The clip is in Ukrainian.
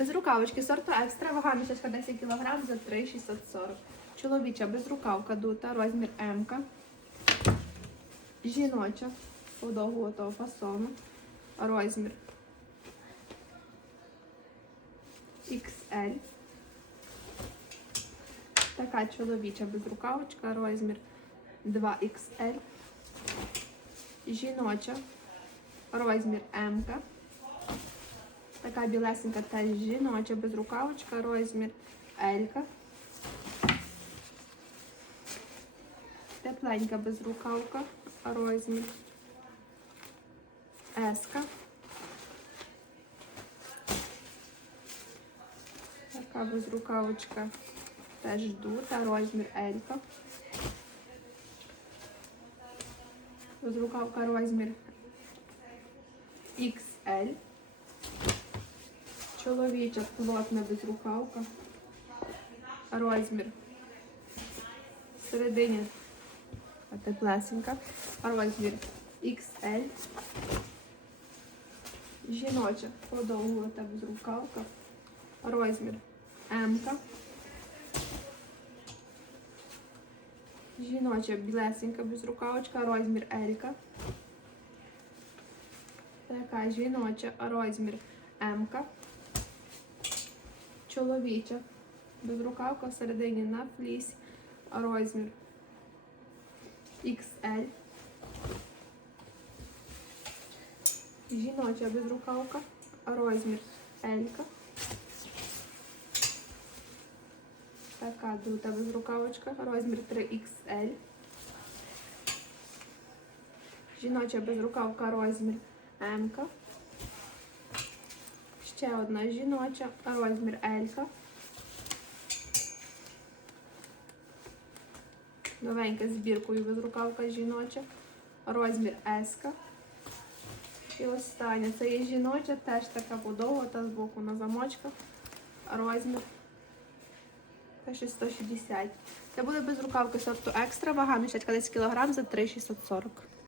Без рукавочки сорту екстра, вага місячка 10 кг за 3,640. Чоловіча безрукавка дута, розмір М. Жіноча подовгого того фасону, розмір XL. Така чоловіча безрукавочка, розмір 2XL. Жіноча, розмір М. Така білесенька теж жіноча безрукавочка, розмір L. Тепленька безрукавка, розмір S. Така безрукавочка теж дута, розмір L. Безрукавка розмір XL. Чоловіча плотна безрукавка. Розмір. Всередині теплесенька. Розмір XL. Жіноча подовгувата безрукавка. Розмір М. Жіноча білесенька безрукавочка, розмір L. Така жіноча розмір М. Чоловіча безрукавка всередині на флісі, розмір XL. Жіноча безрукавка, розмір L. Така дута безрукавочка, розмір 3XL. Жіноча безрукавка, розмір М. Ще одна жіноча, розмір L. Новенька з біркою безрукавка жіноча, розмір S. І остання. Це є жіноча, теж така подовгота з боку на замочках. Розмір Пише 160. Це буде без рукавки сорту екстра, вага мішечка 10 кг за 3,640.